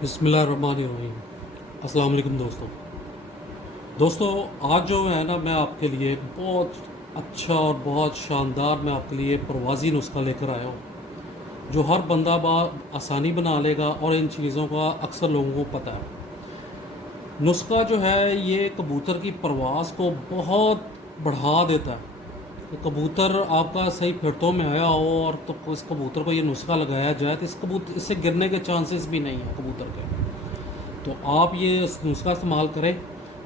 बिस्मिल्लाहिर्रहमानिर्रहीम। अस्सलाम वालेकुम दोस्तों। आज जो है ना, मैं आपके लिए एक बहुत अच्छा और बहुत शानदार मैं आपके लिए परवाज़ी नुस्खा लेकर आया हूँ जो हर बंदा आसानी बना लेगा और इन चीज़ों का अक्सर लोगों को पता है। नुस्खा जो है ये कबूतर की परवाज़ को बहुत बढ़ा देता है। तो कबूतर आपका सही फिरतों में आया हो और तो इस कबूतर को ये नुस्खा लगाया जाए तो इस कबूतर इससे गिरने के चांसेस भी नहीं हैं कबूतर के। तो आप ये नुस्खा इस्तेमाल करें,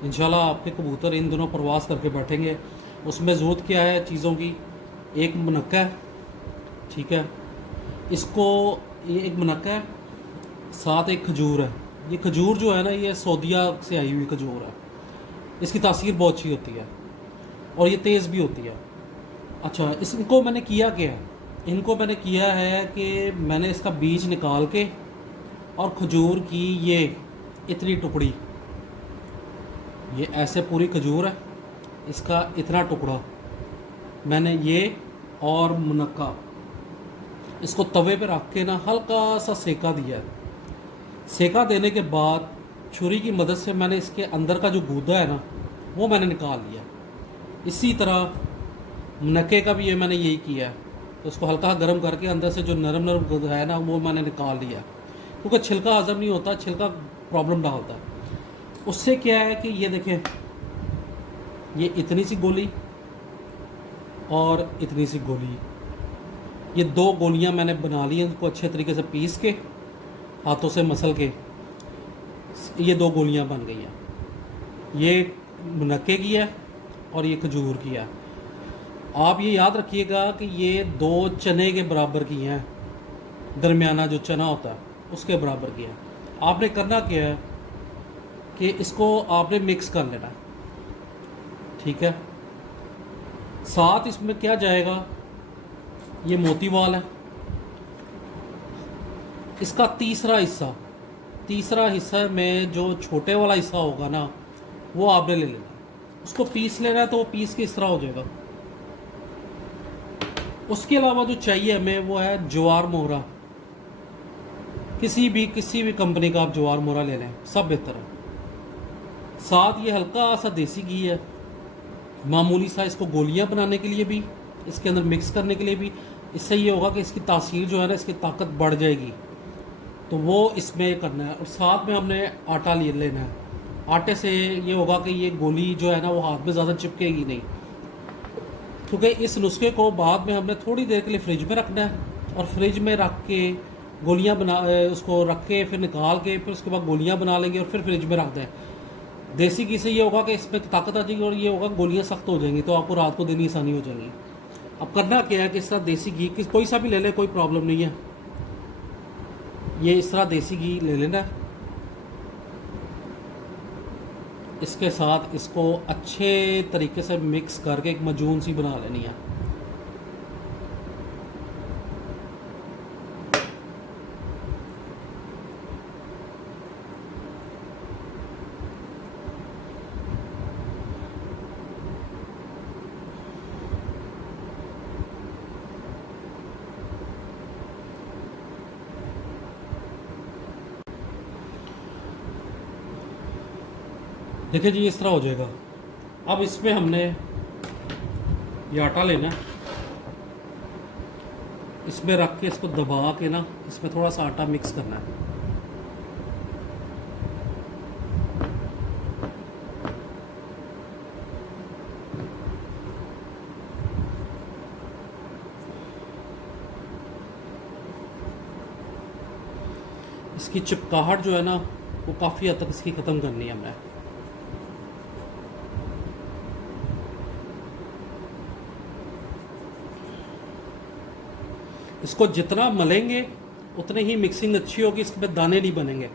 इंशाल्लाह आपके कबूतर इन दिनों प्रवास करके बैठेंगे। उसमें ज़रूरत क्या है चीज़ों की? एक मुनक्का है, ठीक है, इसको, ये एक मुनक्का है, साथ एक खजूर है। ये खजूर जो है ना, ये सऊदीया से आई हुई खजूर है। इसकी तासीर बहुत अच्छी होती है और ये तेज़ भी होती है। अच्छा, इनको मैंने किया क्या है? इनको मैंने किया है कि मैंने इसका बीज निकाल के और खजूर की ये इतनी टुकड़ी, ये ऐसे पूरी खजूर है, इसका इतना टुकड़ा मैंने ये और मुनक्का इसको तवे पे रख के ना हल्का सा सेका दिया है। सेका देने के बाद छुरी की मदद से मैंने इसके अंदर का जो गूदा है ना वो मैंने निकाल लिया। इसी तरह मुनक्के का भी ये मैंने यही किया है। तो उसको हल्का गर्म करके अंदर से जो नरम नरम गूदा है ना वो मैंने निकाल लिया, क्योंकि छिलका हजम नहीं होता, छिलका प्रॉब्लम डालता है। उससे क्या है कि ये देखें, ये इतनी सी गोली और इतनी सी गोली, ये दो गोलियां मैंने बना ली हैं। उनको अच्छे तरीके से पीस के हाथों से मसल के ये दो गोलियां बन गई हैं। ये मुनक्के की है और ये खजूर की है। आप ये याद रखिएगा कि ये दो चने के बराबर की हैं, दरमियाना जो चना होता है उसके बराबर की है। आपने करना क्या है कि इसको आपने मिक्स कर लेना, ठीक है। साथ इसमें क्या जाएगा, ये मोतीवाल है, इसका तीसरा हिस्सा में जो छोटे वाला हिस्सा होगा ना वो आपने ले लेना। उसको पीस लेना है तो वो पीस के इस तरह हो जाएगा। उसके अलावा जो चाहिए हमें वो है ज्वार मोहरा। किसी भी कंपनी का आप ज्वार मोहरा ले लें, सब बेहतर है। साथ ये हल्का सा देसी घी है, मामूली सा, इसको गोलियां बनाने के लिए भी, इसके अंदर मिक्स करने के लिए भी। इससे ये होगा कि इसकी तासीर जो है ना, इसकी ताकत बढ़ जाएगी। तो वो इसमें करना है। और साथ में हमने आटा ले लेना है। आटे से ये होगा कि ये गोली जो है ना वो हाथ में ज़्यादा चिपकेगी नहीं, क्योंकि इस नुस्खे को बाद में हमने थोड़ी देर के लिए फ्रिज में रखना है। और फ्रिज में रख के गोलियां बना, उसको रख के फिर निकाल के फिर उसके बाद गोलियां बना लेंगे और फिर फ्रिज में रख दें। देसी घी से ये होगा कि इसमें ताकत आ जाएगी और ये होगा गोलियां सख्त हो जाएंगी, तो आपको रात को देनी आसानी हो जाएगी। अब करना क्या है कि इस तरह देसी घी कोई सा भी ले ले, कोई प्रॉब्लम नहीं है। ये इस तरह देसी घी ले लेना है। इसके साथ इसको अच्छे तरीके से मिक्स करके एक मजून सी बना लेनी है। देखिए जी, इस तरह हो जाएगा। अब इसमें हमने ये आटा लेना है, इसमें रख के इसको दबा के ना इसमें थोड़ा सा आटा मिक्स करना है। इसकी चिपकाहट जो है ना वो काफ़ी हद तक इसकी ख़त्म करनी है हमने। इसको जितना मलेंगे उतने ही मिक्सिंग अच्छी होगी, इसमें दाने नहीं बनेंगे।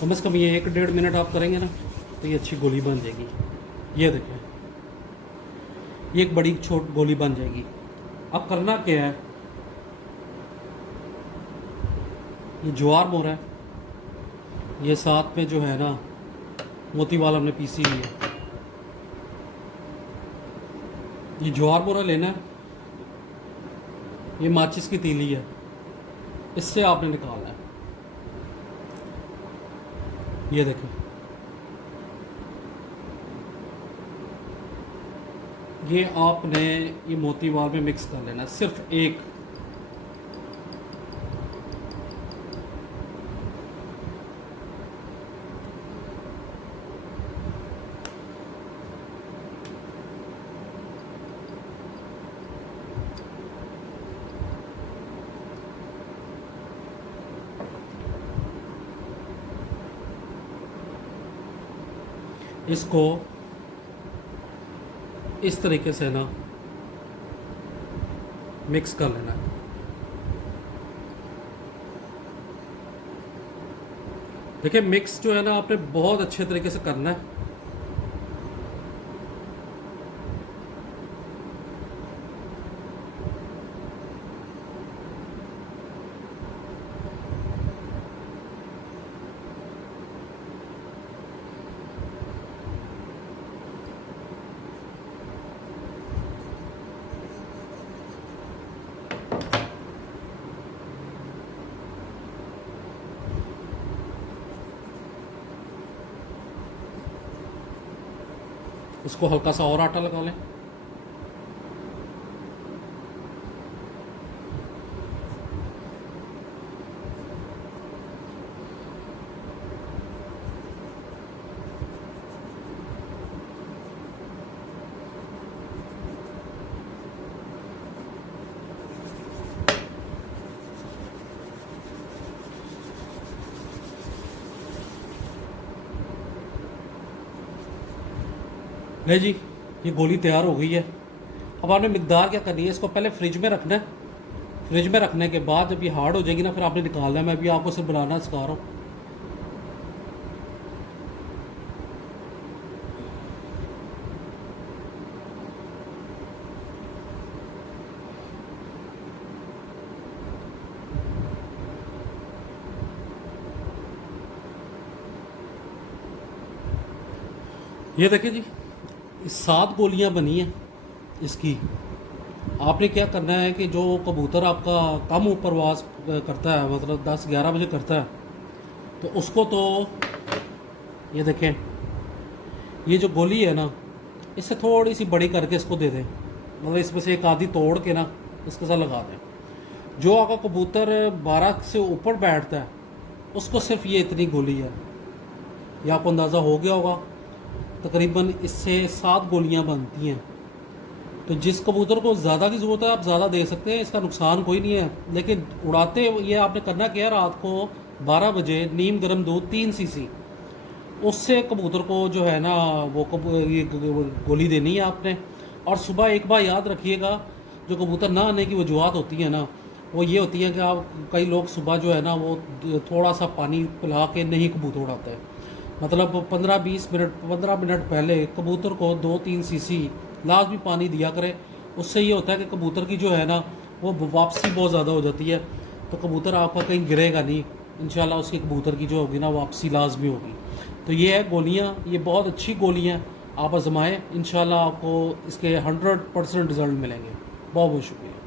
कम से कम ये 1-1.5 मिनट आप करेंगे ना तो ये अच्छी गोली बन जाएगी। ये देखें, ये एक बड़ी छोट गोली बन जाएगी। अब करना क्या है, ये ज्वार मोर है, ये साथ में जो है ना मोतीवाल हमने पीसी हुई है। ये ज्वार मोरा लेना है, ये माचिस की तीली है, इससे आपने निकालना है। ये देखें, ये आपने ये मोतीवाल में मिक्स कर लेना है, सिर्फ एक। इसको इस तरीके से ना मिक्स कर लेना है। देखिए मिक्स जो है ना आपने बहुत अच्छे तरीके से करना है। इसको हल्का सा और आटा लगा लें। ले जी, ये गोली तैयार हो गई है। अब आपने मिकदार क्या करनी है, इसको पहले फ्रिज में रखना है। फ्रिज में रखने के बाद जब ये हार्ड हो जाएगी ना, फिर आपने निकालना है। मैं अभी आपको सिर्फ बनाना सिखा रहा हूँ। ये देखिए जी, 7 गोलियां बनी हैं इसकी। आपने क्या करना है कि जो कबूतर आपका कम परवाज करता है, मतलब 10-11 बजे करता है, तो उसको तो ये देखें, ये जो गोली है ना, इससे थोड़ी सी बड़ी करके इसको दे दें। मतलब इसमें से एक आधी तोड़ के ना इसके साथ लगा दें। जो आपका कबूतर 12 से ऊपर बैठता है उसको सिर्फ ये इतनी गोली है। ये आपको अंदाज़ा हो गया होगा। तकरीबन इससे 7 गोलियां बनती हैं। तो जिस कबूतर को ज़्यादा की ज़रूरत है आप ज़्यादा दे सकते हैं, इसका नुकसान कोई नहीं है। लेकिन उड़ाते ये आपने करना क्या है, रात को 12 बजे नीम गर्म दूध 3 सीसी, उससे कबूतर को जो है ना वो ये गोली देनी है आपने। और सुबह एक बार याद रखिएगा, जो कबूतर ना आने की वजूहत होती है ना, वो ये होती है कि आप कई लोग सुबह जो है ना वो थोड़ा सा पानी पिला के नहीं कबूतर उड़ाते हैं। मतलब 15 मिनट पहले कबूतर को 2-3 सीसी लाजमी पानी दिया करें। उससे ये होता है कि कबूतर की जो है ना वो वापसी बहुत ज़्यादा हो जाती है। तो कबूतर आपका कहीं गिरेगा नहीं, इंशाल्लाह उसकी कबूतर की जो होगी ना वापसी लाजमी होगी। तो ये है गोलियाँ, ये बहुत अच्छी गोलियाँ, आप आजमाएँ, इंशाल्लाह आपको इसके 100% रिज़ल्ट मिलेंगे। बहुत बहुत शुक्रिया।